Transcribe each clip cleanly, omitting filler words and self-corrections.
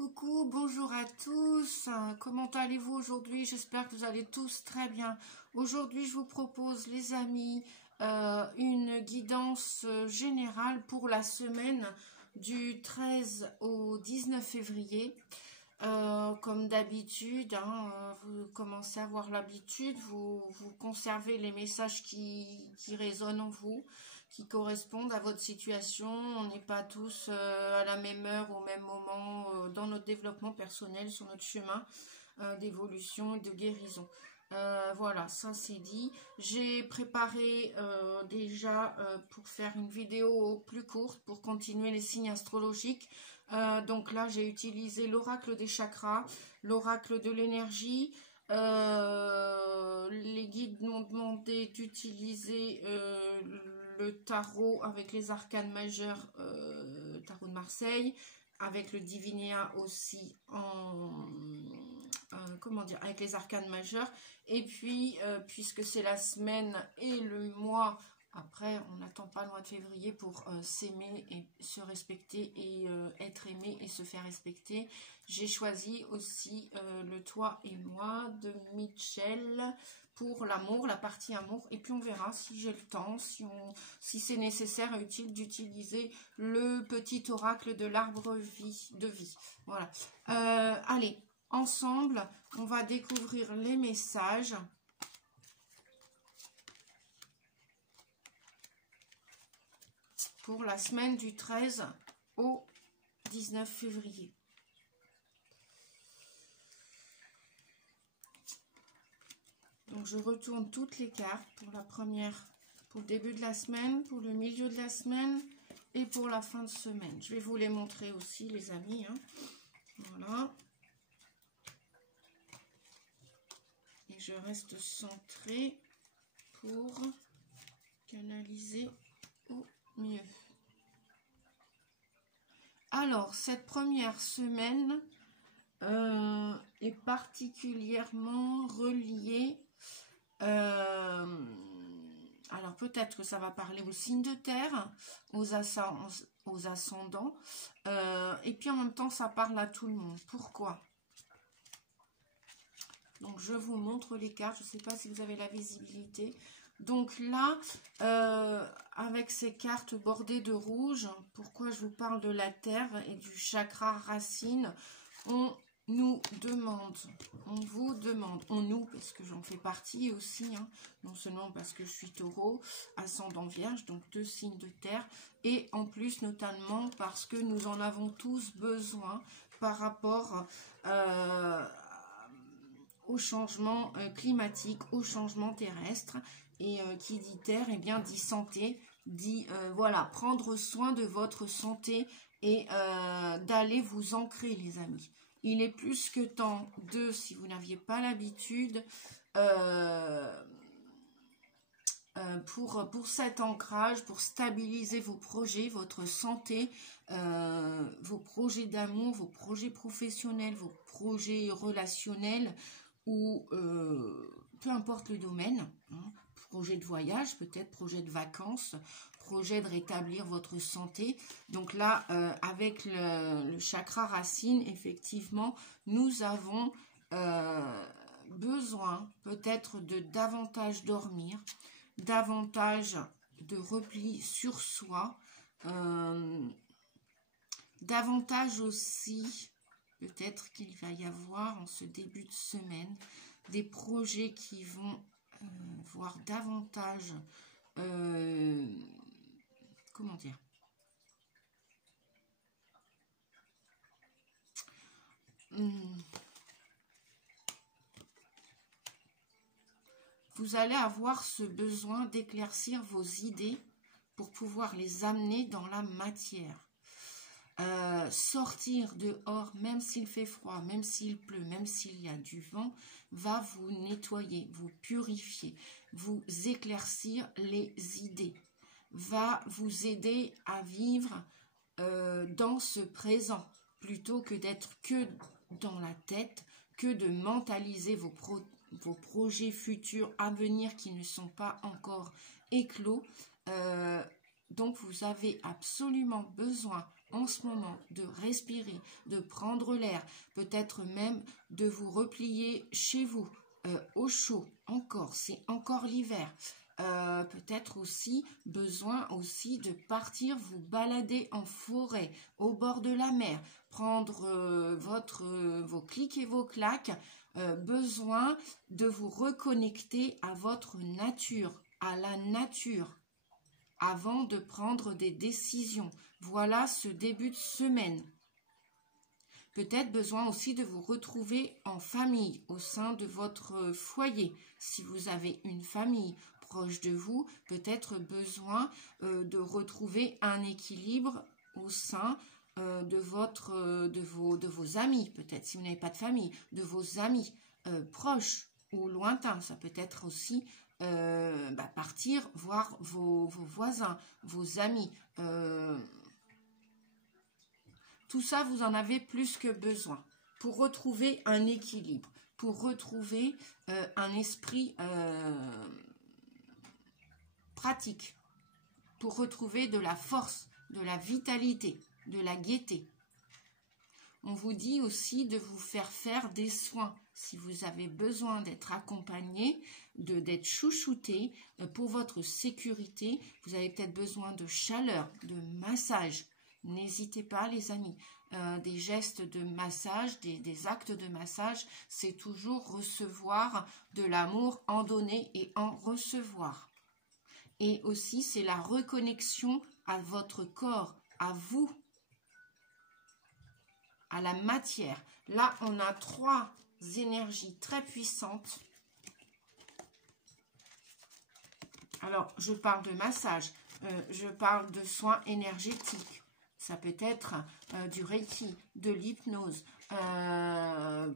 Coucou, bonjour à tous, comment allez-vous aujourd'hui? J'espère que vous allez tous très bien. Aujourd'hui, je vous propose, les amis, une guidance générale pour la semaine du 13 au 19 février. Comme d'habitude, vous commencez à avoir l'habitude, vous conservez les messages qui résonnent en vous, qui correspondent à votre situation. On n'est pas tous à la même heure, au même moment dans notre développement personnel, sur notre chemin d'évolution et de guérison. Voilà, ça c'est dit. J'ai préparé déjà pour faire une vidéo plus courte pour continuer les signes astrologiques. Donc là, j'ai utilisé l'oracle des chakras, l'oracle de l'énergie. Les guides m'ont demandé d'utiliser le tarot avec les arcanes majeurs, tarot de Marseille, avec le divinéa aussi comment dire, avec les arcanes majeurs. Et puis, puisque c'est la semaine et le mois, après, on n'attend pas le mois de février pour s'aimer et se respecter et être aimé et se faire respecter. J'ai choisi aussi le Toi et moi de Mitchell pour l'amour, la partie amour. Et puis on verra si j'ai le temps, si c'est nécessaire et utile d'utiliser le petit oracle de l'arbre de vie. Voilà. Allez, ensemble, on va découvrir les messages. Pour la semaine du 13 au 19 février. Donc je retourne toutes les cartes pour la première, pour le début de la semaine, pour le milieu de la semaine et pour la fin de semaine. Je vais vous les montrer aussi, les amis. Voilà. Et je reste centrée pour canaliser au mieux. Alors, cette première semaine est particulièrement reliée. Alors, peut-être que ça va parler aux signes de terre, aux ascendants. Et puis, en même temps, ça parle à tout le monde. Pourquoi? Donc, je vous montre les cartes. Je ne sais pas si vous avez la visibilité. Donc là, avec ces cartes bordées de rouge, pourquoi je vous parle de la terre et du chakra racine, on nous demande, on nous, parce que j'en fais partie aussi, non seulement parce que je suis taureau, ascendant vierge, donc 2 signes de terre, et en plus notamment parce que nous en avons tous besoin par rapport au changement climatique, au changement terrestre. Et qui dit terre, et bien dit santé, dit voilà, prendre soin de votre santé et d'aller vous ancrer, les amis. Il est plus que temps de, si vous n'aviez pas l'habitude, pour cet ancrage, pour stabiliser vos projets, votre santé, vos projets d'amour, vos projets professionnels, vos projets relationnels, ou peu importe le domaine, projet de voyage, peut-être projet de vacances, projet de rétablir votre santé. Donc là, avec le chakra racine, effectivement, nous avons besoin peut-être de davantage dormir, davantage de repli sur soi, davantage aussi, peut-être qu'il va y avoir en ce début de semaine, des projets qui vont voir davantage, comment dire, vous allez avoir ce besoin d'éclaircir vos idées pour pouvoir les amener dans la matière. Sortir dehors, même s'il fait froid, même s'il pleut, même s'il y a du vent, va vous nettoyer, vous purifier, vous éclaircir les idées, va vous aider à vivre dans ce présent, plutôt que d'être que dans la tête, que de mentaliser vos projets futurs à venir qui ne sont pas encore éclos. Donc vous avez absolument besoin en ce moment de respirer, de prendre l'air, peut-être même de vous replier chez vous, au chaud, encore, c'est encore l'hiver. Peut-être aussi besoin aussi de partir vous balader en forêt, au bord de la mer, prendre vos clics et vos claques, besoin de vous reconnecter à votre nature, à la nature, avant de prendre des décisions. Voilà ce début de semaine. Peut-être besoin aussi de vous retrouver en famille, au sein de votre foyer. Si vous avez une famille proche de vous, peut-être besoin de retrouver un équilibre au sein de vos amis, peut-être si vous n'avez pas de famille, de vos amis proches ou lointains. Ça peut être aussi partir voir vos voisins, vos amis. Tout ça, vous en avez plus que besoin pour retrouver un équilibre, pour retrouver un esprit pratique, pour retrouver de la force, de la vitalité, de la gaieté. On vous dit aussi de vous faire des soins. Si vous avez besoin d'être accompagné, d'être chouchouté pour votre sécurité, vous avez peut-être besoin de chaleur, de massage. N'hésitez pas les amis, des gestes de massage, des actes de massage, c'est toujours recevoir de l'amour, en donner et en recevoir. Et aussi c'est la reconnexion à votre corps, à vous, à la matière. Là on a 3 énergies très puissantes. Alors je parle de massage, je parle de soins énergétiques. Ça peut être du reiki, de l'hypnose, de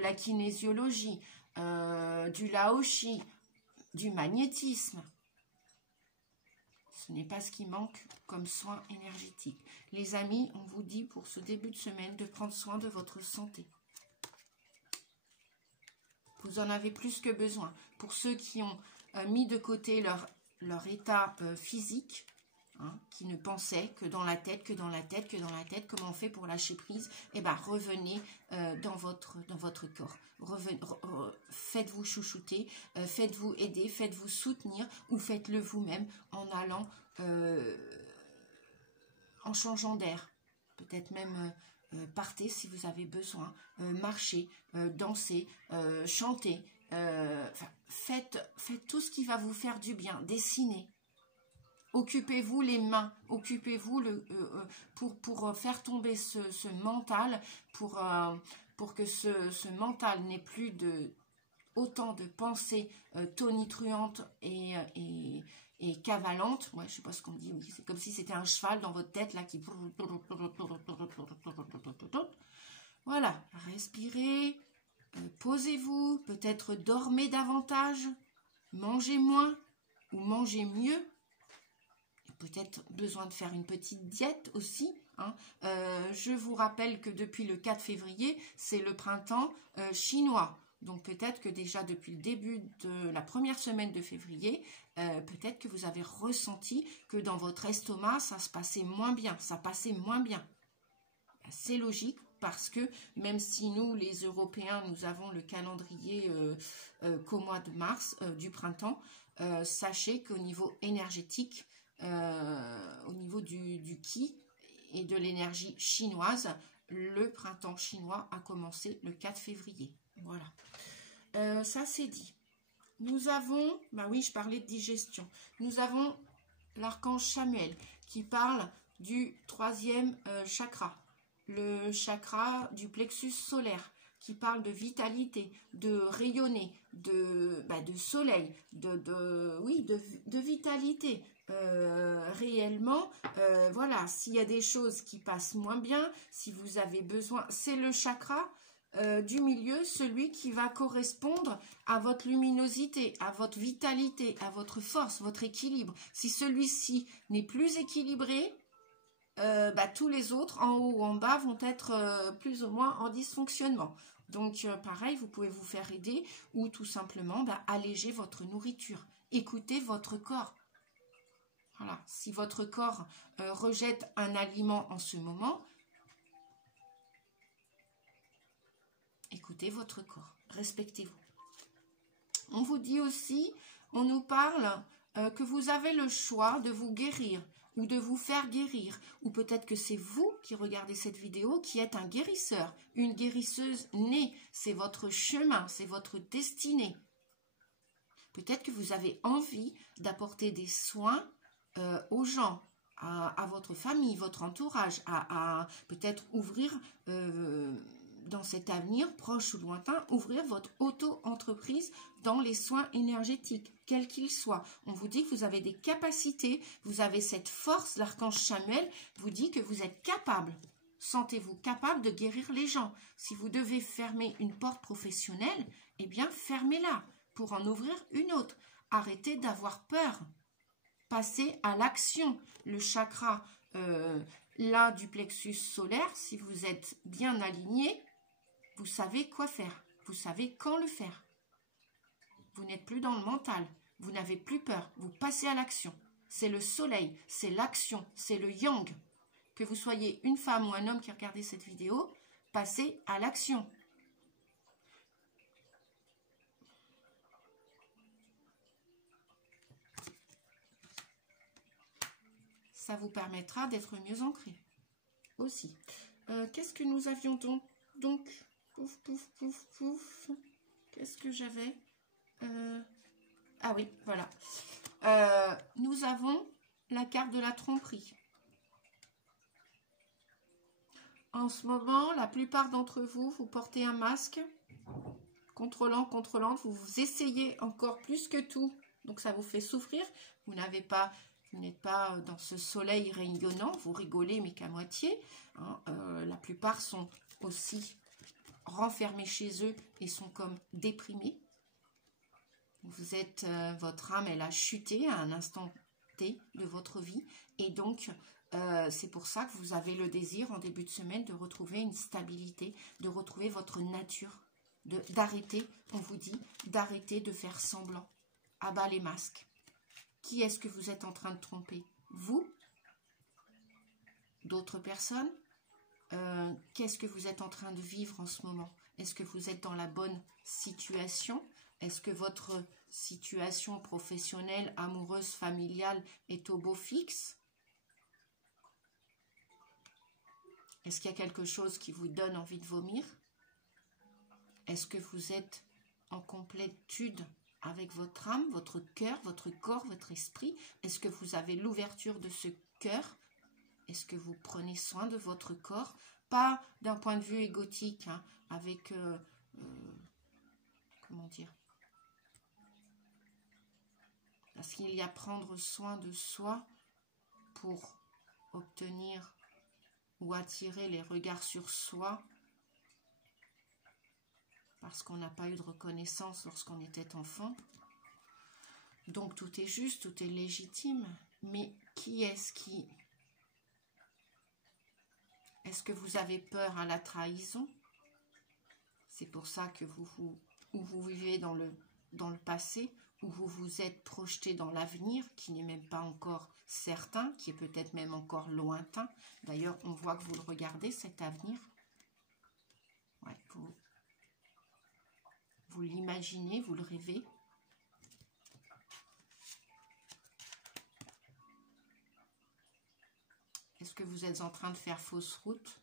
la kinésiologie, du laoshi, du magnétisme. Ce n'est pas ce qui manque comme soin énergétique. Les amis, on vous dit pour ce début de semaine de prendre soin de votre santé. Vous en avez plus que besoin. Pour ceux qui ont mis de côté leur état physique, qui ne pensaient que dans la tête, comment on fait pour lâcher prise? Eh bien, revenez dans votre corps. Faites-vous chouchouter, faites-vous aider, faites-vous soutenir ou faites-le vous-même en allant, en changeant d'air. Peut-être même partez si vous avez besoin, marchez, dansez, chantez. Faites tout ce qui va vous faire du bien, dessinez. Occupez-vous les mains, occupez-vous pour faire tomber ce mental, pour que ce mental n'ait plus autant de pensées tonitruantes et cavalantes. Ouais, je sais pas ce qu'on dit, oui, c'est comme si c'était un cheval dans votre tête là qui... Voilà, respirez, posez-vous, peut-être dormez davantage, mangez moins ou mangez mieux. Peut-être besoin de faire une petite diète aussi. Je vous rappelle que depuis le 4 février, c'est le printemps chinois. Donc peut-être que déjà depuis le début de la première semaine de février, peut-être que vous avez ressenti que dans votre estomac, ça se passait moins bien, ça passait moins bien. C'est logique parce que même si nous, les Européens, nous avons le calendrier qu'au mois de mars, du printemps, sachez qu'au niveau énergétique, au niveau du Qi et de l'énergie chinoise, le printemps chinois a commencé le 4 février. Voilà. Ça c'est dit. Nous avons, oui, je parlais de digestion. Nous avons l'archange Chamuel qui parle du 3e chakra, le chakra du plexus solaire, qui parle de vitalité, de rayonner, de soleil, de vitalité. Réellement, voilà, s'il y a des choses qui passent moins bien, si vous avez besoin, c'est le chakra du milieu, celui qui va correspondre à votre luminosité, à votre vitalité, à votre force, votre équilibre. Si celui-ci n'est plus équilibré, tous les autres, en haut ou en bas, vont être plus ou moins en dysfonctionnement. Donc, pareil, vous pouvez vous faire aider ou tout simplement alléger votre nourriture. Écoutez votre corps. Voilà. Si votre corps rejette un aliment en ce moment, écoutez votre corps, respectez-vous. On vous dit aussi, on nous parle que vous avez le choix de vous guérir ou de vous faire guérir. Ou peut-être que c'est vous qui regardez cette vidéo qui êtes un guérisseur, une guérisseuse née. C'est votre chemin, c'est votre destinée. Peut-être que vous avez envie d'apporter des soins aux gens, à votre famille, votre entourage, à peut-être ouvrir... dans cet avenir proche ou lointain, ouvrir votre auto-entreprise dans les soins énergétiques, quels qu'ils soient. On vous dit que vous avez des capacités, vous avez cette force, l'archange Chamuel vous dit que vous êtes capable. Sentez-vous capable de guérir les gens. Si vous devez fermer une porte professionnelle, eh bien fermez-la pour en ouvrir une autre. Arrêtez d'avoir peur. Passez à l'action. Le chakra là du plexus solaire, si vous êtes bien aligné, vous savez quoi faire, vous savez quand le faire. Vous n'êtes plus dans le mental, vous n'avez plus peur, vous passez à l'action. C'est le soleil, c'est l'action, c'est le yang. Que vous soyez une femme ou un homme qui regardez cette vidéo, passez à l'action. Ça vous permettra d'être mieux ancré aussi. Qu'est-ce que nous avions donc pouf, pouf, pouf, pouf. Qu'est-ce que j'avais ah oui, voilà. Nous avons la carte de la tromperie. En ce moment, la plupart d'entre vous, vous portez un masque. Contrôlante, vous essayez encore plus que tout. Donc ça vous fait souffrir. Vous n'êtes pas dans ce soleil rayonnant. Vous rigolez, mais qu'à moitié. Hein. La plupart sont aussi renfermés chez eux et sont comme déprimés. Vous êtes, votre âme, elle a chuté à un instant T de votre vie. Et donc, c'est pour ça que vous avez le désir en début de semaine de retrouver une stabilité, de retrouver votre nature, d'arrêter, on vous dit, d'arrêter de faire semblant. À bas les masques. Qui est-ce que vous êtes en train de tromper? Vous? D'autres personnes? Qu'est-ce que vous êtes en train de vivre en ce moment? Est-ce que vous êtes dans la bonne situation? Est-ce que votre situation professionnelle, amoureuse, familiale est au beau fixe? Est-ce qu'il y a quelque chose qui vous donne envie de vomir? Est-ce que vous êtes en complétude avec votre âme, votre cœur, votre corps, votre esprit? Est-ce que vous avez l'ouverture de ce cœur? Est-ce que vous prenez soin de votre corps? Pas d'un point de vue égotique, hein, avec... comment dire? Parce qu'il y a prendre soin de soi pour obtenir ou attirer les regards sur soi, parce qu'on n'a pas eu de reconnaissance lorsqu'on était enfant. Donc tout est juste, tout est légitime. Mais qui est-ce qui... Est-ce que vous avez peur à la trahison? C'est pour ça que vous vivez dans le passé, où vous vous êtes projeté dans l'avenir, qui n'est même pas encore certain, qui est peut-être même encore lointain. D'ailleurs, on voit que vous le regardez, cet avenir. Ouais, vous l'imaginez, vous le rêvez. Est-ce que vous êtes en train de faire fausse route?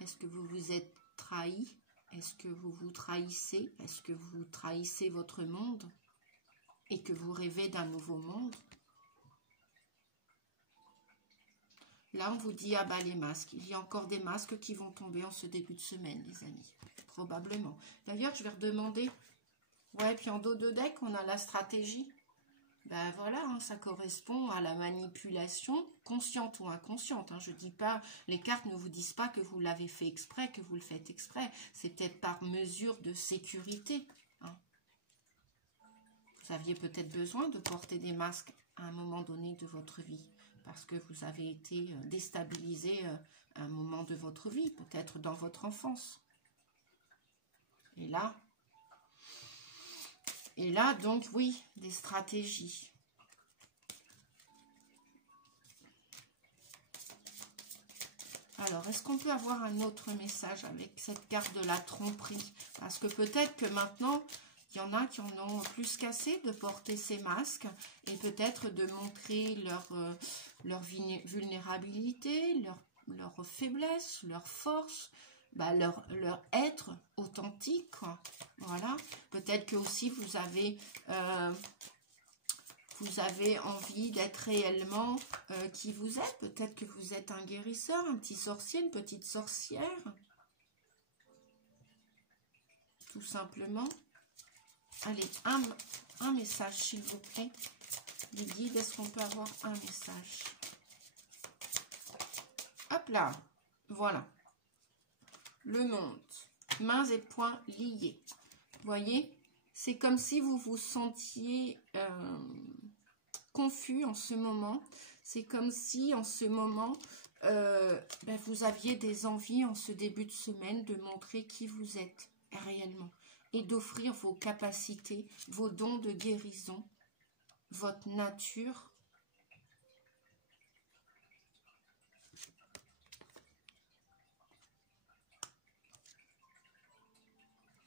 Est-ce que vous vous êtes trahi? Est-ce que vous vous trahissez? Est-ce que vous trahissez votre monde? Et que vous rêvez d'un nouveau monde? Là, on vous dit, ah bah les masques. Il y a encore des masques qui vont tomber en ce début de semaine, les amis. Probablement. D'ailleurs, je vais redemander. Ouais, puis en dos de deck, on a la stratégie. Ben voilà, hein, ça correspond à la manipulation, consciente ou inconsciente. Hein. Je dis pas, les cartes ne vous disent pas que vous l'avez fait exprès, que vous le faites exprès. C'est peut-être par mesure de sécurité. Hein. Vous aviez peut-être besoin de porter des masques à un moment donné de votre vie, parce que vous avez été déstabilisé à un moment de votre vie, peut-être dans votre enfance. Et là, donc, oui, des stratégies. Alors, est-ce qu'on peut avoir un autre message avec cette carte de la tromperie? Parce que peut-être que maintenant, il y en a qui en ont plus qu'assez de porter ces masques et peut-être de montrer leur vulnérabilité, leur faiblesse, leur force, bah leur être authentique, quoi. Voilà. Peut-être que aussi vous avez envie d'être réellement qui vous êtes. Peut-être que vous êtes un guérisseur, un petit sorcier, une petite sorcière. Tout simplement. Allez, un message, s'il vous plaît. Les guides, est-ce qu'on peut avoir un message? Hop là. Voilà. Le monde. Mains et poings liés. Vous voyez? C'est comme si vous vous sentiez confus en ce moment. C'est comme si en ce moment, vous aviez des envies en ce début de semaine de montrer qui vous êtes réellement et d'offrir vos capacités, vos dons de guérison, votre nature.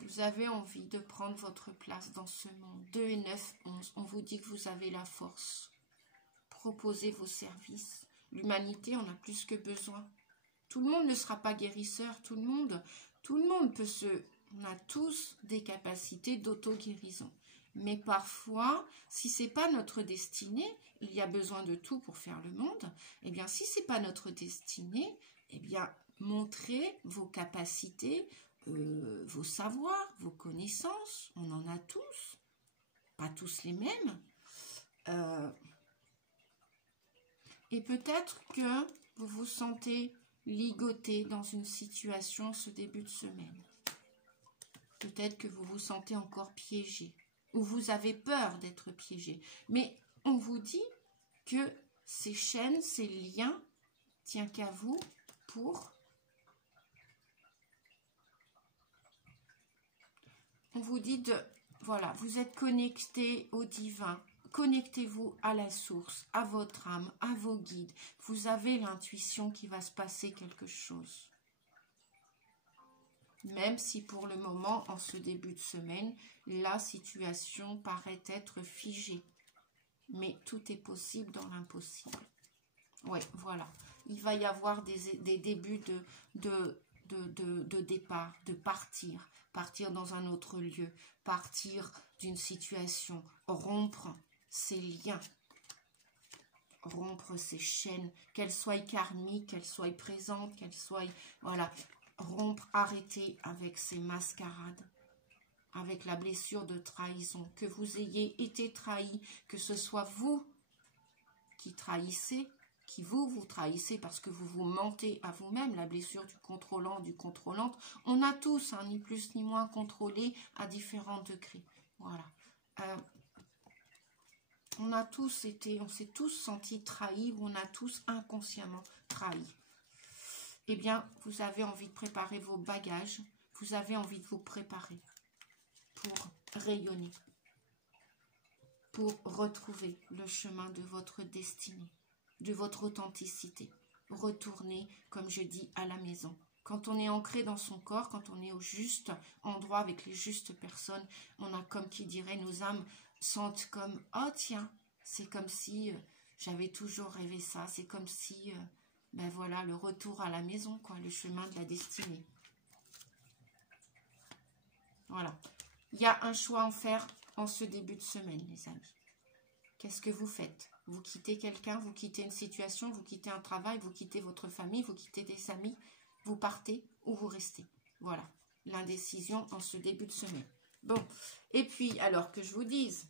Vous avez envie de prendre votre place dans ce monde. 2 et 9, 11. On vous dit que vous avez la force. Proposez vos services. L'humanité en a plus que besoin. Tout le monde ne sera pas guérisseur. Tout le monde peut se... On a tous des capacités d'auto-guérison. Mais parfois, si ce n'est pas notre destinée, il y a besoin de tout pour faire le monde. Eh bien, si ce n'est pas notre destinée, eh bien, montrez vos capacités, vos savoirs, vos connaissances. On en a tous. Pas tous les mêmes. Et peut-être que vous vous sentez ligoté dans une situation ce début de semaine. Peut-être que vous vous sentez encore piégé ou vous avez peur d'être piégé. Mais on vous dit que ces chaînes, ces liens, tiennent qu'à vous pour... On vous dit de... Voilà, vous êtes connecté au divin. Connectez-vous à la source, à votre âme, à vos guides. Vous avez l'intuition qu'il va se passer quelque chose. Même si pour le moment, en ce début de semaine, la situation paraît être figée. Mais tout est possible dans l'impossible. Ouais, voilà. Il va y avoir des débuts de départ, de partir. Partir dans un autre lieu. Partir d'une situation. Rompre ces liens. Rompre ces chaînes. Qu'elles soient karmiques, qu'elles soient présentes, qu'elles soient... Voilà. Rompre, arrêter avec ces mascarades, avec la blessure de trahison, que vous ayez été trahi, que ce soit vous qui trahissez, qui vous trahissez parce que vous vous mentez à vous-même, la blessure du contrôlant, du contrôlante, on a tous, hein, ni plus ni moins contrôlé à différents degrés, voilà. On a tous été, on s'est tous sentis trahis, ou on a tous inconsciemment trahi. Eh bien, vous avez envie de préparer vos bagages, vous avez envie de vous préparer pour rayonner, pour retrouver le chemin de votre destinée, de votre authenticité. Retourner, comme je dis, à la maison. Quand on est ancré dans son corps, quand on est au juste endroit avec les justes personnes, on a, comme qui dirait, nos âmes sentent comme « Oh tiens, c'est comme si j'avais toujours rêvé ça, c'est comme si... ben voilà, le retour à la maison, quoi, le chemin de la destinée. » Voilà. Il y a un choix à en faire en ce début de semaine, les amis. Qu'est-ce que vous faites? Vous quittez quelqu'un, vous quittez une situation, vous quittez un travail, vous quittez votre famille, vous quittez des amis, vous partez ou vous restez. Voilà, l'indécision en ce début de semaine. Bon, et puis, alors que je vous dise,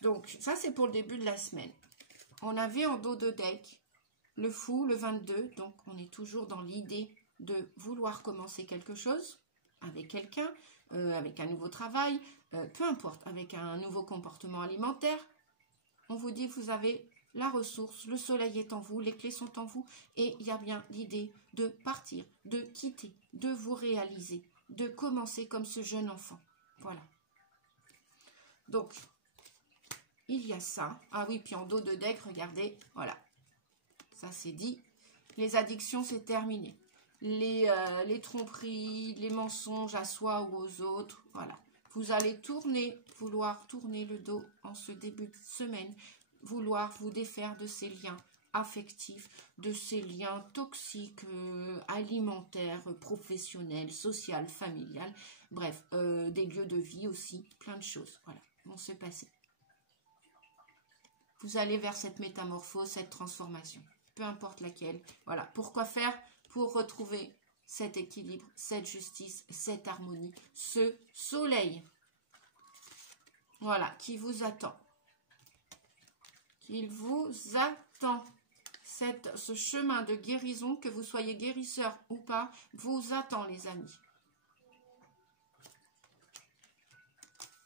donc ça c'est pour le début de la semaine. On avait en dos de deck le fou, le 22, donc on est toujours dans l'idée de vouloir commencer quelque chose avec quelqu'un, avec un nouveau travail, peu importe, avec un nouveau comportement alimentaire. On vous dit que vous avez la ressource, le soleil est en vous, les clés sont en vous, et il y a bien l'idée de partir, de quitter, de vous réaliser, de commencer comme ce jeune enfant. Voilà. Donc, il y a ça. Ah oui, puis en dos de deck, regardez, voilà. Ça c'est dit. Les addictions, c'est terminé. Les tromperies, les mensonges à soi ou aux autres, voilà. Vous allez vouloir tourner le dos en ce début de semaine, vouloir vous défaire de ces liens affectifs, de ces liens toxiques, alimentaires, professionnels, sociaux, familiales, bref, des lieux de vie aussi, plein de choses, voilà, vont se passer. Vous allez vers cette métamorphose, cette transformation, peu importe laquelle, voilà. Pourquoi faire? Pour retrouver cet équilibre, cette justice, cette harmonie, ce soleil, voilà, qui vous attend. Qu'il vous attend. Ce chemin de guérison, que vous soyez guérisseur ou pas, vous attend, les amis.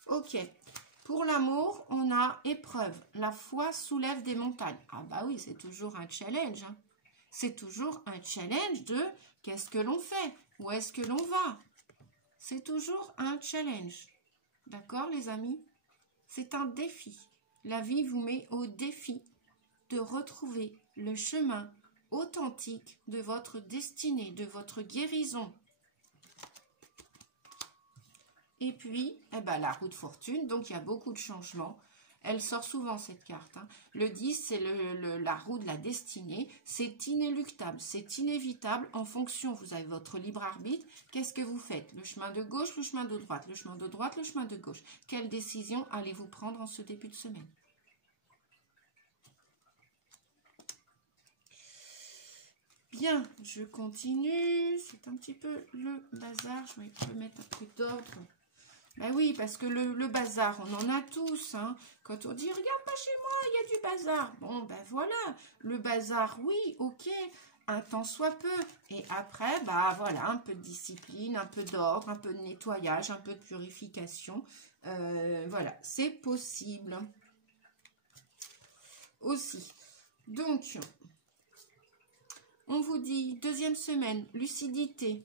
Ok. Pour l'amour, on a épreuve. La foi soulève des montagnes. Ah bah oui, c'est toujours un challenge. Hein. C'est toujours un challenge de qu'est-ce que l'on fait? Où est-ce que l'on va? C'est toujours un challenge. D'accord, les amis? C'est un défi. La vie vous met au défi de retrouver le chemin authentique de votre destinée, de votre guérison. Et puis, eh ben, la roue de fortune, donc il y a beaucoup de changements. Elle sort souvent cette carte. Hein. Le 10, c'est la roue de la destinée. C'est inéluctable, c'est inévitable. En fonction, vous avez votre libre arbitre. Qu'est-ce que vous faites? Le chemin de gauche, le chemin de droite, le chemin de droite, le chemin de gauche. Quelle décision allez-vous prendre en ce début de semaine? Bien, je continue. C'est un petit peu le bazar. Je vais remettre un peu d'ordre. Ben oui, parce que le bazar, on en a tous. Hein. Quand on dit, regarde pas chez moi, il y a du bazar. Bon, ben voilà, le bazar, oui, ok, un temps soit peu. Et après, bah voilà, un peu de discipline, un peu d'ordre, un peu de nettoyage, un peu de purification. Voilà, c'est possible. Aussi. Donc, on vous dit, deuxième semaine, lucidité.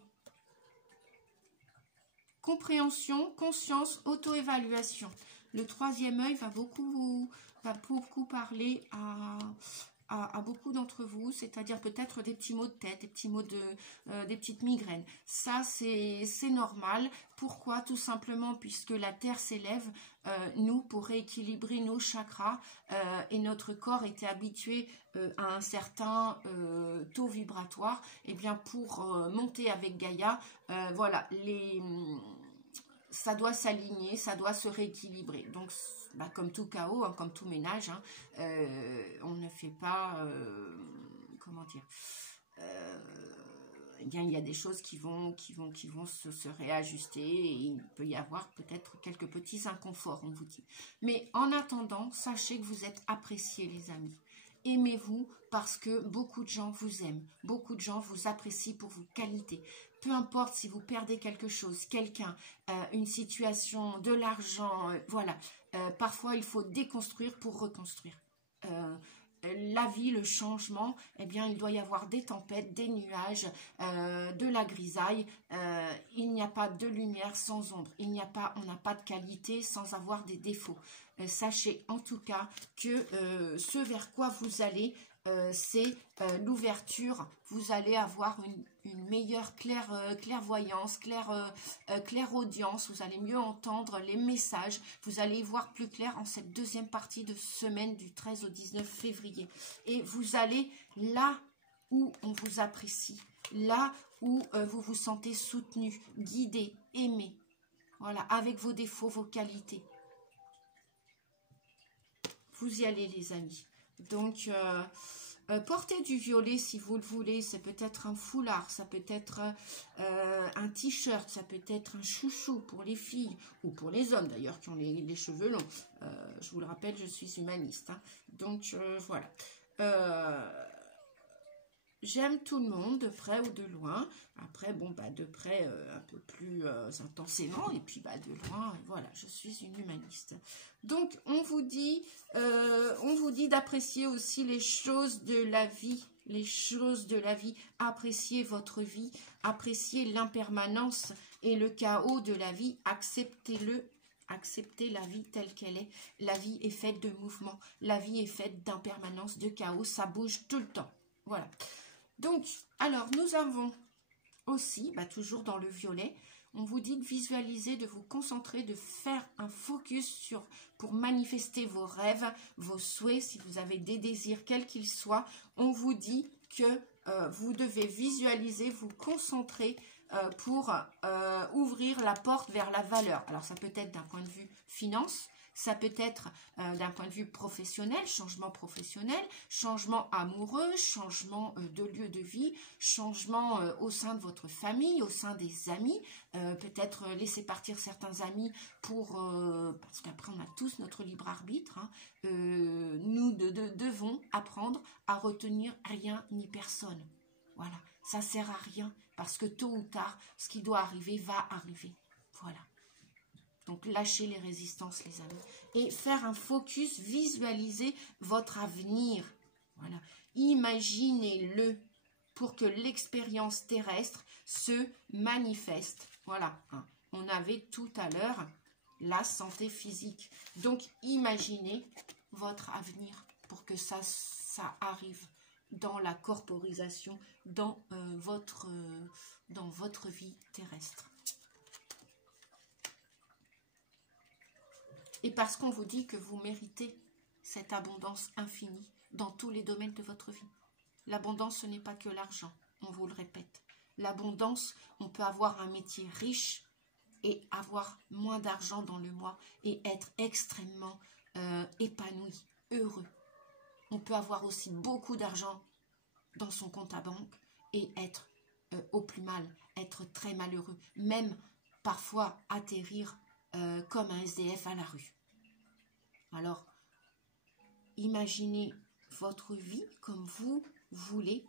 Compréhension, conscience, auto-évaluation. Le troisième œil va beaucoup parler à beaucoup d'entre vous, c'est-à-dire peut-être des petits maux de tête, des petits maux des petites migraines. Ça, c'est normal. Pourquoi? Tout simplement puisque la Terre s'élève, nous, pour rééquilibrer nos chakras, et notre corps était habitué à un certain taux vibratoire, et bien pour monter avec Gaïa, voilà, ça doit s'aligner, ça doit se rééquilibrer. Donc, bah, comme tout chaos, hein, comme tout ménage, hein, on ne fait pas, comment dire, eh bien, il y a des choses qui vont se réajuster et il peut y avoir peut-être quelques petits inconforts, on vous dit. Mais en attendant, sachez que vous êtes appréciés, les amis. Aimez-vous parce que beaucoup de gens vous aiment, beaucoup de gens vous apprécient pour vos qualités. Peu importe si vous perdez quelque chose, quelqu'un, une situation, de l'argent, voilà. Parfois, il faut déconstruire pour reconstruire. La vie, le changement, eh bien, il doit y avoir des tempêtes, des nuages, de la grisaille. Il n'y a pas de lumière sans ombre. On n'a pas de qualité sans avoir des défauts. Sachez en tout cas que ce vers quoi vous allez, c'est l'ouverture. Vous allez avoir une meilleure clairvoyance, clairaudience. Vous allez mieux entendre les messages. Vous allez y voir plus clair en cette deuxième partie de semaine du 13 au 19 février. Et vous allez là où on vous apprécie, là où vous vous sentez soutenu, guidé, aimé. Voilà, avec vos défauts, vos qualités. Vous y allez, les amis. Donc, portez du violet si vous le voulez. C'est peut-être un foulard, ça peut être un t-shirt, ça peut être un chouchou pour les filles ou pour les hommes d'ailleurs qui ont les cheveux longs. Je vous le rappelle, je suis humaniste. Hein. Donc, voilà. J'aime tout le monde, de près ou de loin. Après, bon, bah, de près, un peu plus intensément. Et puis, bah, de loin, voilà, je suis une humaniste. Donc, on vous dit d'apprécier aussi les choses de la vie. Les choses de la vie. Appréciez votre vie. Appréciez l'impermanence et le chaos de la vie. Acceptez-le. Acceptez la vie telle qu'elle est. La vie est faite de mouvements. La vie est faite d'impermanence, de chaos. Ça bouge tout le temps. Voilà. Donc, alors, nous avons aussi, toujours dans le violet, on vous dit de visualiser, de vous concentrer, de faire un focus pour manifester vos rêves, vos souhaits, si vous avez des désirs, quels qu'ils soient. On vous dit que vous devez visualiser, vous concentrer pour ouvrir la porte vers la valeur. Alors, ça peut être d'un point de vue finance, ça peut être d'un point de vue professionnel, changement amoureux, changement de lieu de vie, changement au sein de votre famille, au sein des amis, peut-être laisser partir certains amis parce qu'après on a tous notre libre arbitre, hein, nous devons apprendre à retenir rien ni personne. Voilà, ça sert à rien parce que tôt ou tard, ce qui doit arriver va arriver. Voilà. Donc, lâchez les résistances, les amis. Et faire un focus, visualiser votre avenir. Voilà. Imaginez-le pour que l'expérience terrestre se manifeste. Voilà. Hein. On avait tout à l'heure la santé physique. Donc, imaginez votre avenir pour que ça arrive dans la corporisation, dans votre vie terrestre. Et parce qu'on vous dit que vous méritez cette abondance infinie dans tous les domaines de votre vie. L'abondance, ce n'est pas que l'argent, on vous le répète. L'abondance, on peut avoir un métier riche et avoir moins d'argent dans le mois et être extrêmement épanoui, heureux. On peut avoir aussi beaucoup d'argent dans son compte à banque et être au plus mal, être très malheureux, même parfois atterrir comme un SDF à la rue. Alors, imaginez votre vie comme vous voulez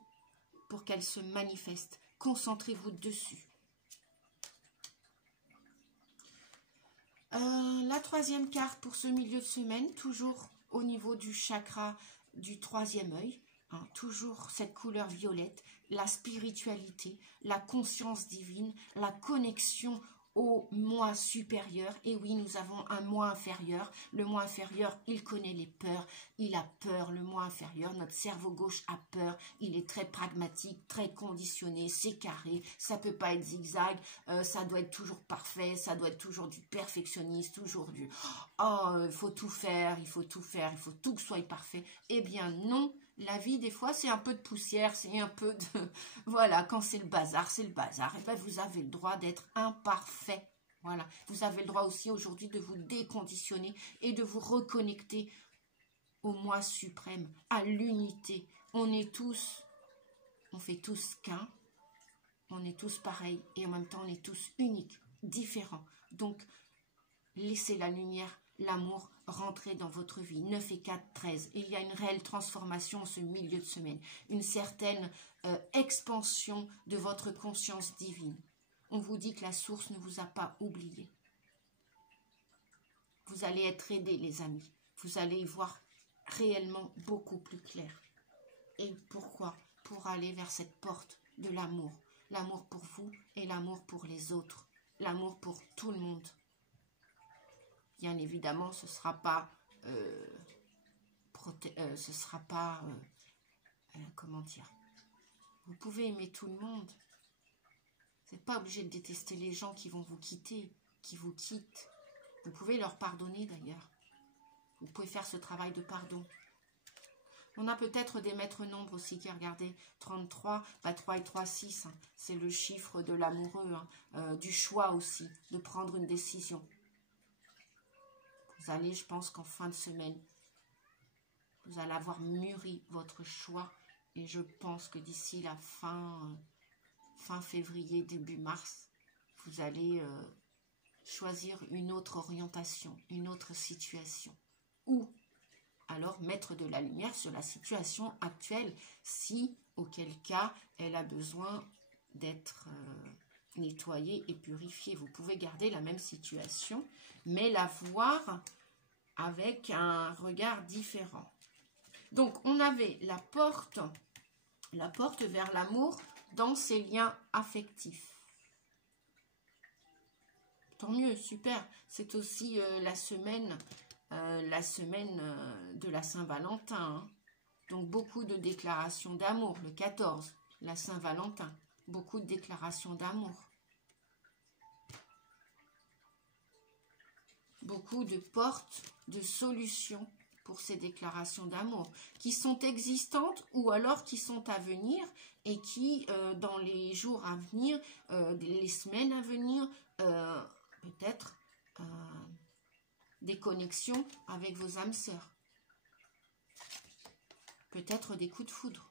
pour qu'elle se manifeste. Concentrez-vous dessus. La troisième carte pour ce milieu de semaine, toujours au niveau du chakra du troisième œil, hein, toujours cette couleur violette, la spiritualité, la conscience divine, la connexion au moi supérieur. Et oui, nous avons un moi inférieur. Le moi inférieur, il connaît les peurs, il a peur. Le moi inférieur, notre cerveau gauche a peur. Il est très pragmatique, très conditionné, c'est carré, ça peut pas être zigzag, ça doit être toujours parfait, ça doit être toujours du perfectionniste, toujours du il faut tout faire, il faut tout faire, il faut tout que soit parfait. Eh bien non. La vie, des fois, c'est un peu de poussière, c'est un peu de... Voilà, quand c'est le bazar, c'est le bazar. Et bien, vous avez le droit d'être imparfait. Voilà, vous avez le droit aussi aujourd'hui de vous déconditionner et de vous reconnecter au moi suprême, à l'unité. On fait tous qu'un, on est tous pareils et en même temps, on est tous uniques, différents. Donc, laissez la lumière, l'amour rentrer dans votre vie. 9 et 4, 13. Il y a une réelle transformation en ce milieu de semaine. Une certaine expansion de votre conscience divine. On vous dit que la source ne vous a pas oublié. Vous allez être aidés, les amis. Vous allez y voir réellement beaucoup plus clair. Et pourquoi? Pour aller vers cette porte de l'amour. L'amour pour vous et l'amour pour les autres. L'amour pour tout le monde. Bien évidemment, ce ne sera pas, comment dire, vous pouvez aimer tout le monde. Vous n'êtes pas obligé de détester les gens qui vont vous quitter, qui vous quittent. Vous pouvez leur pardonner d'ailleurs. Vous pouvez faire ce travail de pardon. On a peut-être des maîtres nombres aussi qui regardez 33, 3 et 3, 6. Hein, c'est le chiffre de l'amoureux, hein, du choix aussi, de prendre une décision. Vous allez, je pense qu'en fin de semaine, vous allez avoir mûri votre choix. Et je pense que d'ici la fin février, début mars, vous allez choisir une autre orientation, une autre situation. Ou alors mettre de la lumière sur la situation actuelle, si, auquel cas, elle a besoin d'être nettoyée et purifiée. Vous pouvez garder la même situation, mais la voir avec un regard différent. Donc, on avait la porte vers l'amour dans ses liens affectifs. Tant mieux, super. C'est aussi la semaine de la Saint-Valentin. Hein. Donc, beaucoup de déclarations d'amour, le 14. la Saint-Valentin. Beaucoup de déclarations d'amour. Beaucoup de portes, de solutions pour ces déclarations d'amour qui sont existantes ou alors qui sont à venir et qui, dans les jours à venir, les semaines à venir, peut-être des connexions avec vos âmes sœurs. Peut-être des coups de foudre.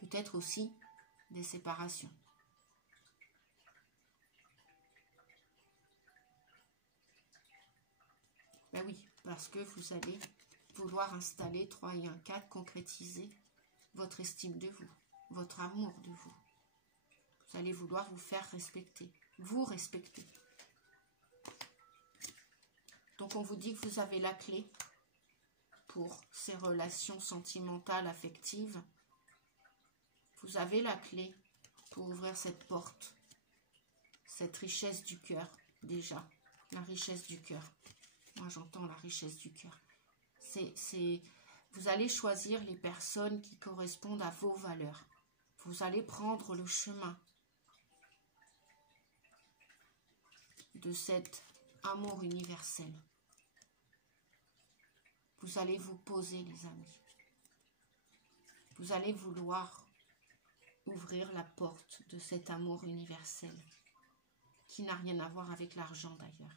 Peut-être aussi des séparations. Ben oui, parce que vous allez vouloir installer 3 et 1, 4, concrétiser votre estime de vous, votre amour de vous. Vous allez vouloir vous faire respecter, vous respecter. Donc on vous dit que vous avez la clé pour ces relations sentimentales, affectives. Vous avez la clé pour ouvrir cette porte, cette richesse du cœur, déjà, la richesse du cœur. Moi, j'entends la richesse du cœur. Vous allez choisir les personnes qui correspondent à vos valeurs. Vous allez prendre le chemin de cet amour universel. Vous allez vous poser, les amis. Vous allez vouloir ouvrir la porte de cet amour universel qui n'a rien à voir avec l'argent d'ailleurs.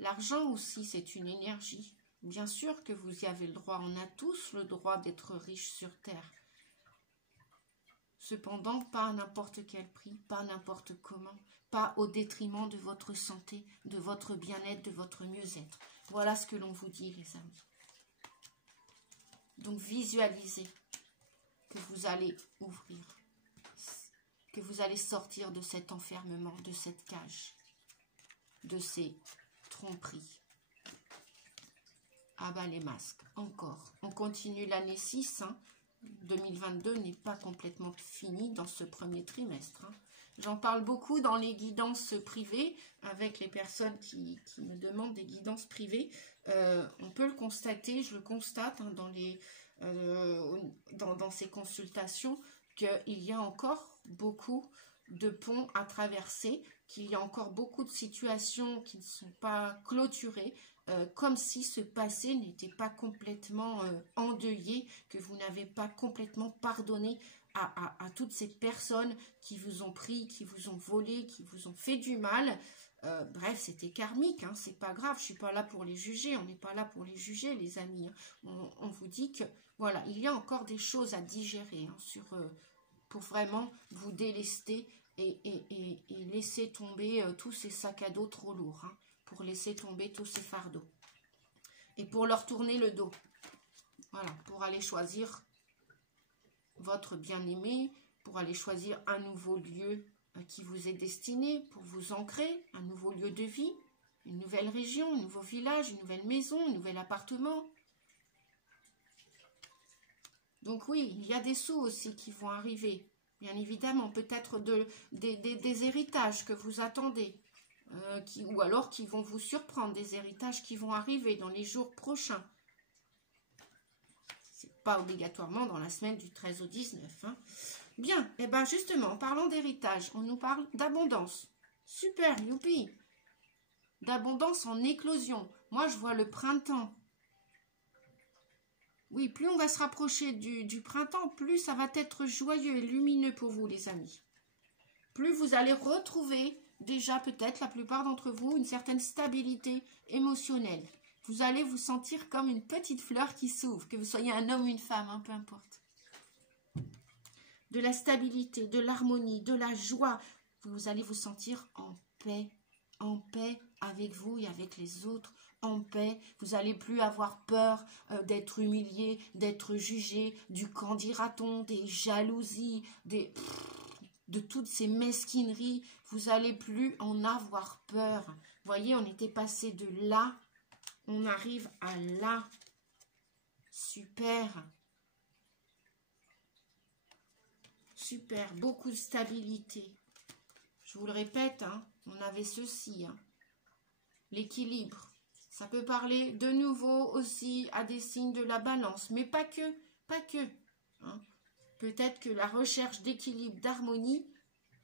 L'argent aussi, c'est une énergie. Bien sûr que vous y avez le droit. On a tous le droit d'être riches sur terre. Cependant, pas à n'importe quel prix, pas n'importe comment, pas au détriment de votre santé, de votre bien-être, de votre mieux-être. Voilà ce que l'on vous dit, les amis. Donc, visualisez que vous allez ouvrir, que vous allez sortir de cet enfermement, de cette cage, de ces tromperies. Ah bah les masques, encore. On continue l'année 6, 2022 n'est pas complètement fini dans ce premier trimestre. J'en parle beaucoup dans les guidances privées, avec les personnes qui me demandent des guidances privées. On peut le constater, je le constate dans ces consultations, qu'il y a encore beaucoup de ponts à traverser, qu'il y a encore beaucoup de situations qui ne sont pas clôturées, comme si ce passé n'était pas complètement endeuillé, que vous n'avez pas complètement pardonné à toutes ces personnes qui vous ont pris, qui vous ont volé, qui vous ont fait du mal. Bref, c'était karmique, c'est pas grave, je suis pas là pour les juger, on n'est pas là pour les juger, les amis. On vous dit que, voilà, il y a encore des choses à digérer pour vraiment vous délester et laisser tomber tous ces sacs à dos trop lourds, pour laisser tomber tous ces fardeaux. Et pour leur tourner le dos. Voilà, pour aller choisir votre bien-aimé, pour aller choisir un nouveau lieu qui vous est destiné, pour vous ancrer, un nouveau lieu de vie, une nouvelle région, un nouveau village, une nouvelle maison, un nouvel appartement. Donc oui, il y a des sous aussi qui vont arriver. Bien évidemment, peut-être des héritages que vous attendez. Ou alors qui vont vous surprendre, des héritages qui vont arriver dans les jours prochains. C'est pas obligatoirement dans la semaine du 13 au 19. Bien, et bien justement, en parlant d'héritage, on nous parle d'abondance. Super, youpi! D'abondance en éclosion. Moi, je vois le printemps. Oui, plus on va se rapprocher du printemps, plus ça va être joyeux et lumineux pour vous, les amis. Plus vous allez retrouver, déjà peut-être la plupart d'entre vous, une certaine stabilité émotionnelle. Vous allez vous sentir comme une petite fleur qui s'ouvre, que vous soyez un homme ou une femme, peu importe. De la stabilité, de l'harmonie, de la joie. Vous allez vous sentir en paix avec vous et avec les autres, en paix. Vous n'allez plus avoir peur d'être humilié, d'être jugé, du qu'en dira-t-on, des jalousies, de toutes ces mesquineries. Vous n'allez plus en avoir peur. Vous voyez, on était passé de là, on arrive à là. Super. Super, beaucoup de stabilité. Je vous le répète, on avait ceci, l'équilibre. Ça peut parler de nouveau aussi à des signes de la balance, mais pas que, Peut-être que la recherche d'équilibre, d'harmonie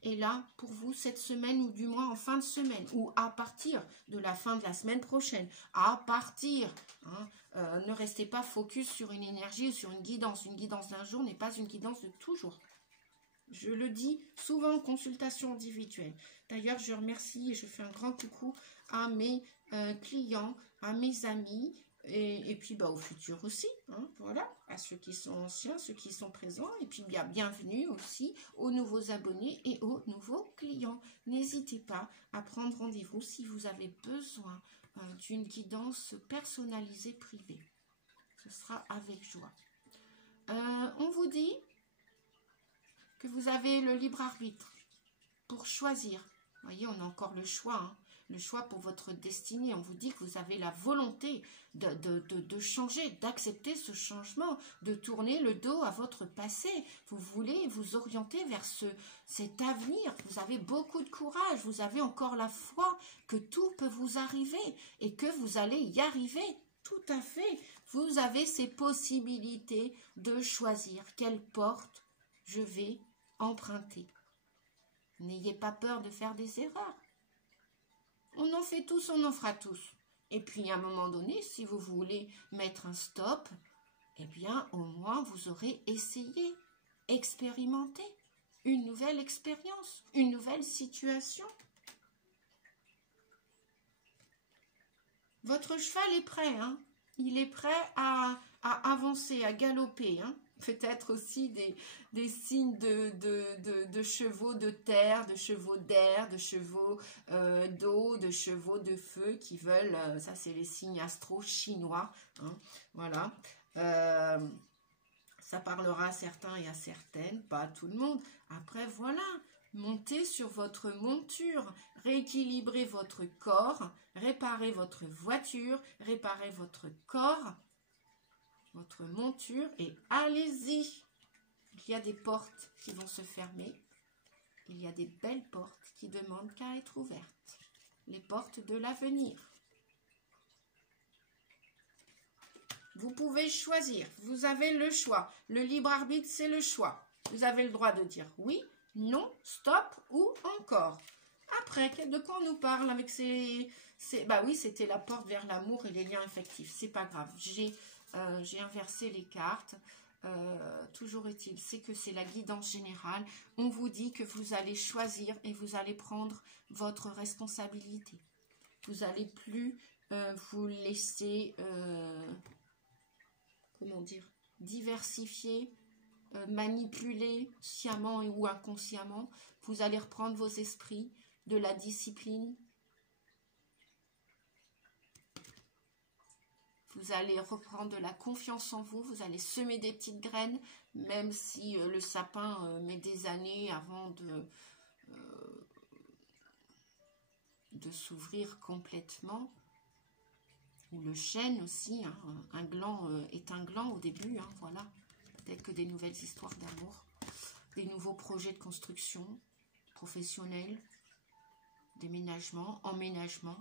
est là pour vous cette semaine ou du moins en fin de semaine ou à partir de la fin de la semaine prochaine. À partir, hein, ne restez pas focus sur une énergie ou sur une guidance. Une guidance d'un jour n'est pas une guidance de toujours. Je le dis souvent en consultation individuelle. D'ailleurs, je remercie et je fais un grand coucou à mes clients, à mes amis et puis aux futurs aussi. Hein, voilà, à ceux qui sont anciens, ceux qui sont présents. Et puis bienvenue aussi aux nouveaux abonnés et aux nouveaux clients. N'hésitez pas à prendre rendez-vous si vous avez besoin d'une guidance personnalisée privée. Ce sera avec joie. On vous dit que vous avez le libre arbitre pour choisir. Vous voyez, on a encore le choix, hein, le choix pour votre destinée. On vous dit que vous avez la volonté de changer, d'accepter ce changement, de tourner le dos à votre passé. Vous voulez vous orienter vers cet avenir. Vous avez beaucoup de courage, vous avez encore la foi que tout peut vous arriver et que vous allez y arriver. Tout à fait. Vous avez ces possibilités de choisir quelle porte je vais emprunter. N'ayez pas peur de faire des erreurs. On en fait tous, on en fera tous. Et puis à un moment donné, si vous voulez mettre un stop, eh bien au moins vous aurez essayé, expérimenté une nouvelle expérience, une nouvelle situation. Votre cheval est prêt, hein? Il est prêt à avancer, à galoper, hein? Peut-être aussi des signes de chevaux de terre, de chevaux d'air, de chevaux d'eau, de chevaux de feu qui veulent, ça c'est les signes astro chinois, hein, voilà. Ça parlera à certains et à certaines, pas à tout le monde. Après voilà, montez sur votre monture, rééquilibrez votre corps, réparez votre voiture, réparez votre corps, votre monture et allez-y. Il y a des portes qui vont se fermer. Il y a des belles portes qui demandent qu'à être ouvertes. Les portes de l'avenir. Vous pouvez choisir. Vous avez le choix. Le libre arbitre, c'est le choix. Vous avez le droit de dire oui, non, stop ou encore. Après, de quoi on nous parle avec bah oui, c'était la porte vers l'amour et les liens affectifs. C'est pas grave. J'ai inversé les cartes. Toujours est-il, c'est que c'est la guidance générale. On vous dit que vous allez choisir et vous allez prendre votre responsabilité. Vous n'allez plus vous laisser, comment dire, diversifier, manipuler sciemment ou inconsciemment. Vous allez reprendre vos esprits, de la discipline. Vous allez reprendre de la confiance en vous, vous allez semer des petites graines, même si le sapin met des années avant de s'ouvrir complètement. Ou le chêne aussi, hein, un gland est un gland au début, hein, voilà. Peut-être que des nouvelles histoires d'amour, des nouveaux projets de construction professionnels, déménagement, emménagement.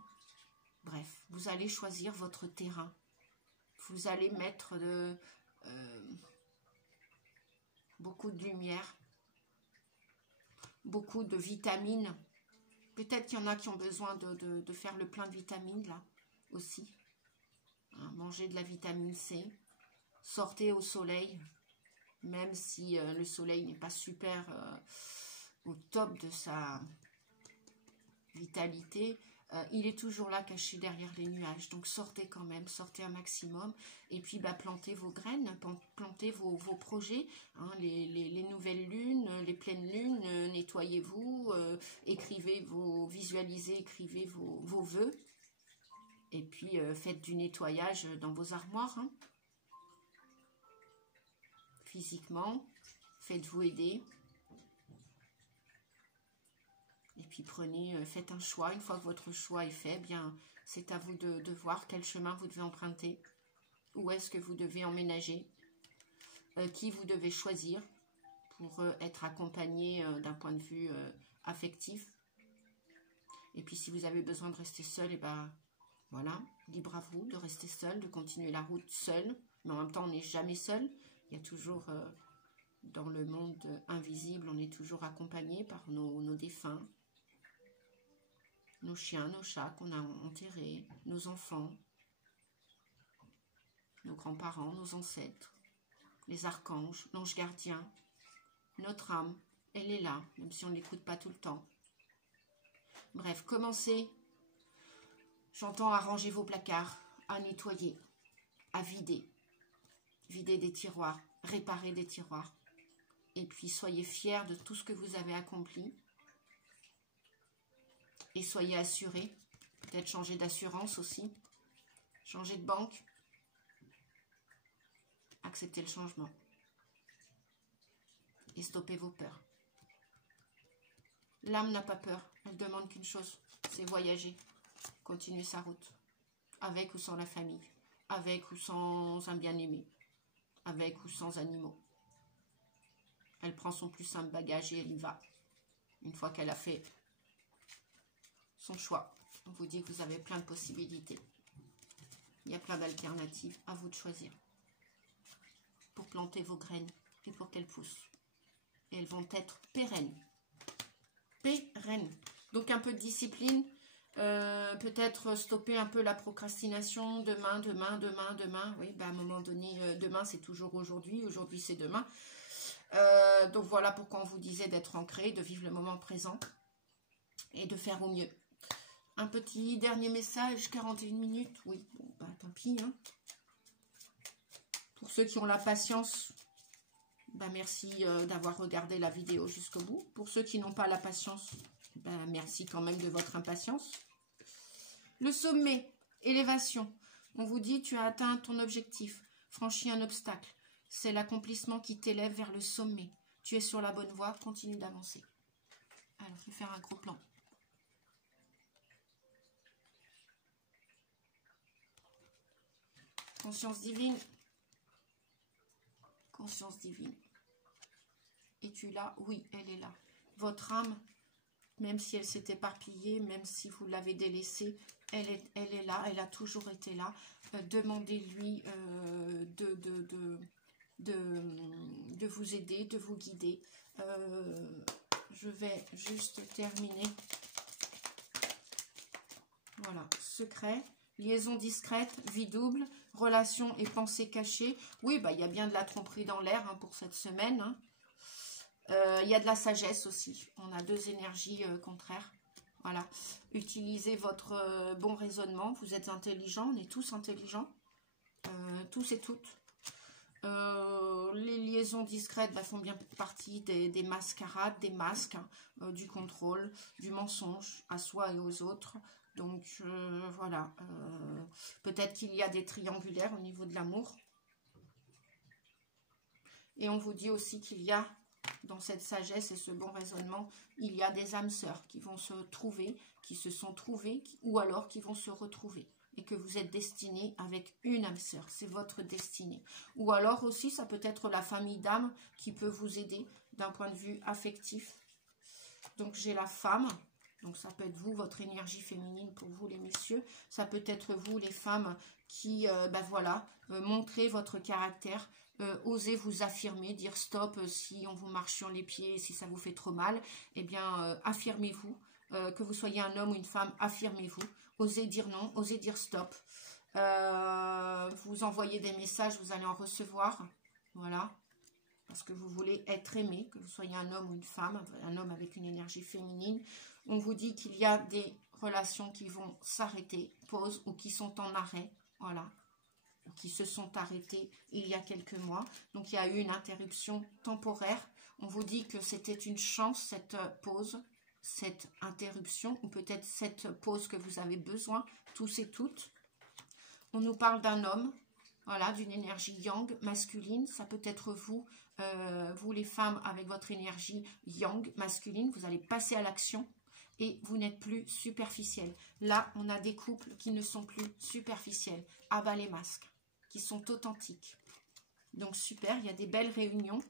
Bref, vous allez choisir votre terrain. Vous allez mettre beaucoup de lumière, beaucoup de vitamines. Peut-être qu'il y en a qui ont besoin de faire le plein de vitamines, là, aussi. Hein, mangez de la vitamine C. Sortez au soleil, même si le soleil n'est pas super au top de sa vitalité. Il est toujours là, caché derrière les nuages. Donc, sortez quand même, sortez un maximum. Et puis, plantez vos graines, plantez vos projets. Hein, les nouvelles lunes, les pleines lunes, nettoyez-vous, visualisez, écrivez vos vœux. Et puis, faites du nettoyage dans vos armoires. Hein. Physiquement, faites-vous aider. Et puis faites un choix. Une fois que votre choix est fait, bien, c'est à vous de voir quel chemin vous devez emprunter. Où est-ce que vous devez emménager. Qui vous devez choisir pour être accompagné d'un point de vue affectif. Et puis si vous avez besoin de rester seul, et voilà, libre à vous de rester seul, de continuer la route seul. Mais en même temps, on n'est jamais seul. Il y a toujours dans le monde invisible, on est toujours accompagné par nos défunts, nos chiens, nos chats qu'on a enterrés, nos enfants, nos grands-parents, nos ancêtres, les archanges, l'ange gardien, notre âme, elle est là, même si on ne l'écoute pas tout le temps. Bref, commencez, j'entends, à ranger vos placards, à nettoyer, à vider. Vider des tiroirs, réparer des tiroirs. Et puis soyez fiers de tout ce que vous avez accompli. Et soyez assurés. Peut-être changer d'assurance aussi. Changer de banque. Acceptez le changement. Et stoppez vos peurs. L'âme n'a pas peur. Elle demande qu'une chose, c'est voyager. Continuer sa route. Avec ou sans la famille. Avec ou sans un bien-aimé. Avec ou sans animaux. Elle prend son plus simple bagage et elle y va. Une fois qu'elle a fait son choix, on vous dit que vous avez plein de possibilités. Il y a plein d'alternatives. À vous de choisir. Pour planter vos graines et pour qu'elles poussent. Et elles vont être pérennes. Pérennes. Donc un peu de discipline. Peut-être stopper un peu la procrastination, demain. Oui, bah à un moment donné, demain c'est toujours aujourd'hui, aujourd'hui c'est demain. Donc voilà pourquoi on vous disait d'être ancré, de vivre le moment présent et de faire au mieux. Un petit dernier message, 41 minutes, oui, bon, bah tant pis. Hein. Pour ceux qui ont la patience, bah merci d'avoir regardé la vidéo jusqu'au bout. Pour ceux qui n'ont pas la patience, bah merci quand même de votre impatience. Le sommet, élévation. On vous dit, tu as atteint ton objectif, franchi un obstacle. C'est l'accomplissement qui t'élève vers le sommet. Tu es sur la bonne voie, continue d'avancer. Alors, je vais faire un gros plan. Conscience divine. Conscience divine. Es-tu là? Oui, elle est là. Votre âme, même si elle s'est éparpillée, même si vous l'avez délaissée, elle est là, elle a toujours été là. Demandez-lui de vous aider, de vous guider. Je vais juste terminer. Voilà, secret, liaison discrète, vie double, relation et pensée cachée. Oui, bah, il y a bien de la tromperie dans l'air hein, pour cette semaine. Hein. Il y a de la sagesse aussi. On a deux énergies contraires. Voilà. Utilisez votre bon raisonnement. Vous êtes intelligents. On est tous intelligents. Tous et toutes. Les liaisons discrètes bah, font bien partie des mascarades, des masques, hein, du contrôle, du mensonge à soi et aux autres. Donc voilà. Peut-être qu'il y a des triangulaires au niveau de l'amour. Et on vous dit aussi qu'il y a dans cette sagesse et ce bon raisonnement, il y a des âmes sœurs qui vont se trouver, qui se sont trouvées, ou alors qui vont se retrouver. Et que vous êtes destiné avec une âme sœur. C'est votre destinée. Ou alors aussi, ça peut être la famille d'âmes qui peut vous aider d'un point de vue affectif. Donc, j'ai la femme. Donc, ça peut être vous, votre énergie féminine pour vous, les messieurs. Ça peut être vous, les femmes, qui, voilà, montrez votre caractère. Osez vous affirmer, dire stop si on vous marche sur les pieds, si ça vous fait trop mal. Eh bien, affirmez-vous. Que vous soyez un homme ou une femme, affirmez-vous. Osez dire non, osez dire stop. Vous envoyez des messages, vous allez en recevoir. Voilà. Parce que vous voulez être aimé, que vous soyez un homme ou une femme, un homme avec une énergie féminine. On vous dit qu'il y a des relations qui vont s'arrêter, pause, ou qui sont en arrêt. Voilà. Qui se sont arrêtées il y a quelques mois. Donc, il y a eu une interruption temporaire. On vous dit que c'était une chance, cette pause, cette interruption, ou peut-être cette pause que vous avez besoin, tous et toutes. On nous parle d'un homme, voilà, d'une énergie yang, masculine. Ça peut être vous, vous les femmes, avec votre énergie yang, masculine. Vous allez passer à l'action et vous n'êtes plus superficiel. Là, on a des couples qui ne sont plus superficiels. À bas les masques, qui sont authentiques. Donc, super, il y a des belles réunions.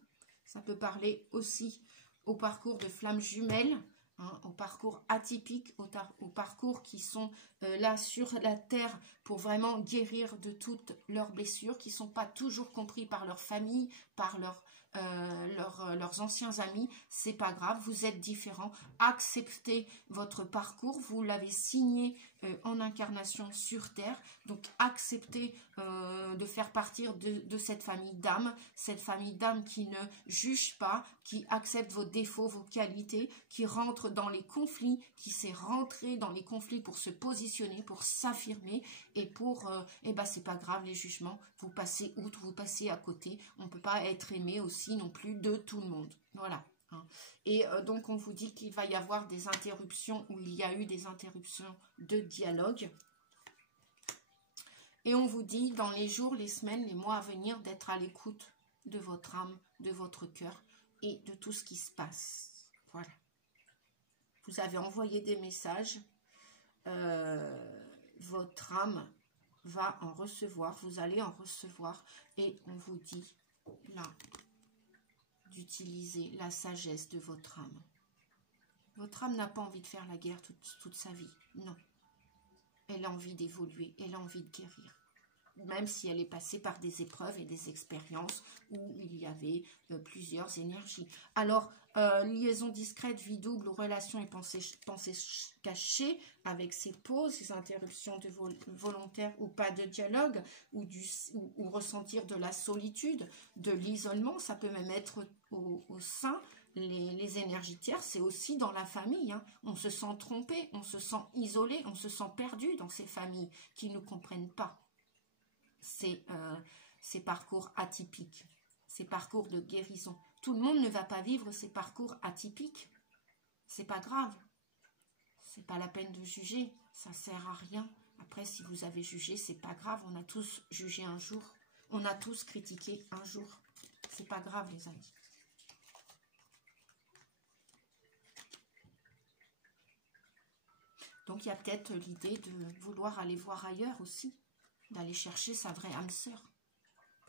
Ça peut parler aussi au parcours de flammes jumelles, hein, au parcours atypique, au parcours qui sont là sur la terre pour vraiment guérir de toutes leurs blessures, qui ne sont pas toujours compris par leur famille, par leur leurs anciens amis, c'est pas grave, vous êtes différents, acceptez votre parcours, vous l'avez signé en incarnation sur Terre, donc acceptez de faire partir de cette famille d'âmes qui ne juge pas, qui accepte vos défauts, vos qualités, qui rentre dans les conflits, qui sait rentrer dans les conflits pour se positionner, pour s'affirmer, et pour, c'est pas grave les jugements, vous passez outre, vous passez à côté, on ne peut pas être aimé aussi non plus de tout le monde, voilà. Et donc on vous dit qu'il va y avoir des interruptions, ou il y a eu des interruptions de dialogue. Et on vous dit dans les jours, les semaines, les mois à venir d'être à l'écoute de votre âme, de votre cœur et de tout ce qui se passe. Voilà. Vous avez envoyé des messages. Votre âme va en recevoir. Vous allez en recevoir. Et on vous dit là d'utiliser la sagesse de votre âme. Votre âme n'a pas envie de faire la guerre toute sa vie. Non. Elle a envie d'évoluer. Elle a envie de guérir. Même si elle est passée par des épreuves et des expériences où il y avait plusieurs énergies. Alors, liaison discrète, vie double, relations et pensées cachées, avec ces pauses, ces interruptions volontaires ou pas de dialogue, ou ressentir de la solitude, de l'isolement, ça peut même être au sein. Les énergies tierces, c'est aussi dans la famille. Hein. On se sent trompé, on se sent isolé, on se sent perdu dans ces familles qui ne comprennent pas. Ces parcours atypiques, ces parcours de guérison. Tout le monde ne va pas vivre ces parcours atypiques. C'est pas grave. C'est pas la peine de juger. Ça sert à rien. Après, si vous avez jugé, c'est pas grave. On a tous jugé un jour. On a tous critiqué un jour. C'est pas grave, les amis. Donc, il y a peut-être l'idée de vouloir aller voir ailleurs aussi. D'aller chercher sa vraie âme sœur.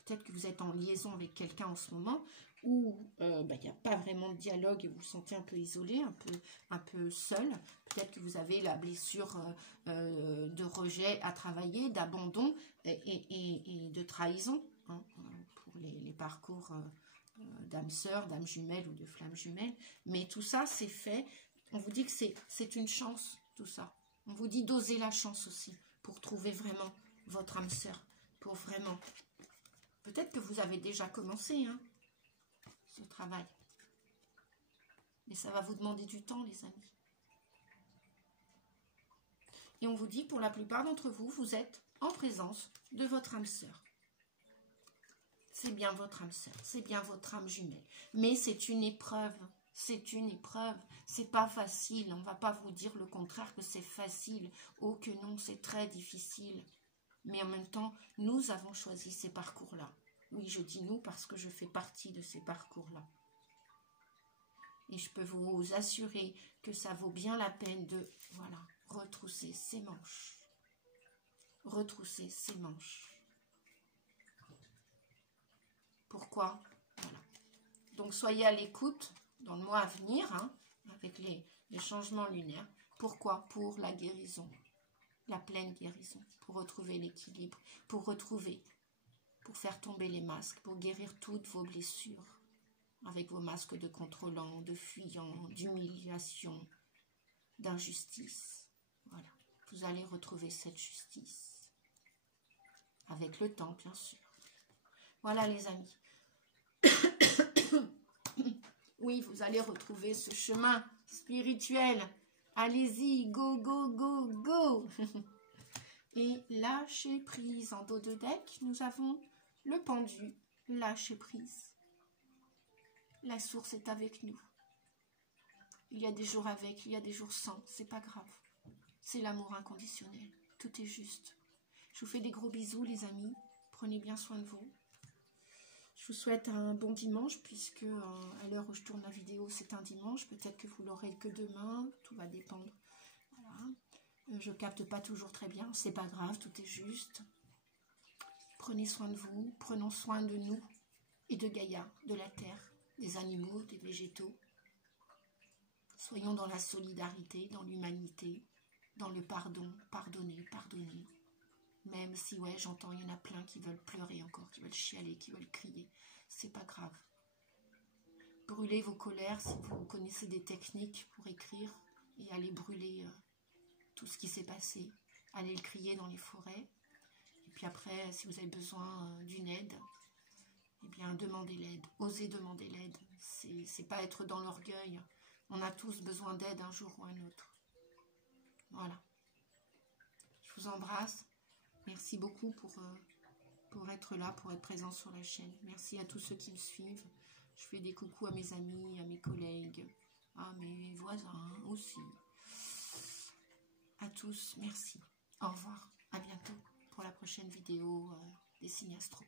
Peut-être que vous êtes en liaison avec quelqu'un en ce moment où il n'y a pas vraiment de dialogue et vous vous sentez un peu isolé, un peu seul. Peut-être que vous avez la blessure de rejet à travailler, d'abandon et de trahison hein, pour les parcours d'âme sœur, d'âme jumelle ou de flamme jumelle. Mais tout ça, c'est fait. On vous dit que c'est une chance, tout ça. On vous dit d'oser la chance aussi pour trouver vraiment votre âme sœur, pour vraiment. Peut-être que vous avez déjà commencé hein, ce travail. Mais ça va vous demander du temps, les amis. Et on vous dit, pour la plupart d'entre vous, vous êtes en présence de votre âme sœur. C'est bien votre âme sœur, c'est bien votre âme jumelle. Mais c'est une épreuve. C'est une épreuve, c'est pas facile. On ne va pas vous dire le contraire que c'est facile. Oh que non, c'est très difficile. Mais en même temps, nous avons choisi ces parcours-là. Oui, je dis nous parce que je fais partie de ces parcours-là. Et je peux vous assurer que ça vaut bien la peine de, voilà, retrousser ses manches. Retrousser ses manches. Pourquoi? Voilà. Donc, soyez à l'écoute dans le mois à venir, hein, avec les changements lunaires. Pourquoi? Pour la guérison. La pleine guérison, pour retrouver l'équilibre, pour faire tomber les masques, pour guérir toutes vos blessures, avec vos masques de contrôlant, de fuyant, d'humiliation, d'injustice. Voilà, vous allez retrouver cette justice, avec le temps, bien sûr. Voilà, les amis. Oui, vous allez retrouver ce chemin spirituel. Allez-y, go, go, go, go. Et lâcher prise. En dos de deck, nous avons le pendu. Lâcher prise. La source est avec nous. Il y a des jours avec, il y a des jours sans. C'est pas grave. C'est l'amour inconditionnel. Tout est juste. Je vous fais des gros bisous, les amis. Prenez bien soin de vous. Je vous souhaite un bon dimanche puisque à l'heure où je tourne la vidéo, c'est un dimanche. Peut-être que vous l'aurez que demain. Tout va dépendre. Voilà. Je capte pas toujours très bien. C'est pas grave, tout est juste. Prenez soin de vous. Prenons soin de nous et de Gaïa, de la terre, des animaux, des végétaux. Soyons dans la solidarité, dans l'humanité, dans le pardon. Pardonner, pardonner. Même si, ouais, j'entends, il y en a plein qui veulent pleurer encore, qui veulent chialer, qui veulent crier. C'est pas grave. brûler vos colères si vous connaissez des techniques pour écrire et aller brûler tout ce qui s'est passé. Allez le crier dans les forêts. Et puis après, si vous avez besoin d'une aide, eh bien, demandez l'aide. Osez demander l'aide. C'est pas être dans l'orgueil. On a tous besoin d'aide un jour ou un autre. Voilà. Je vous embrasse. Merci beaucoup pour être là, pour être présent sur la chaîne. Merci à tous ceux qui me suivent. Je fais des coucous à mes amis, à mes collègues, à mes voisins aussi. À tous, merci. Au revoir. À bientôt pour la prochaine vidéo des signes astro.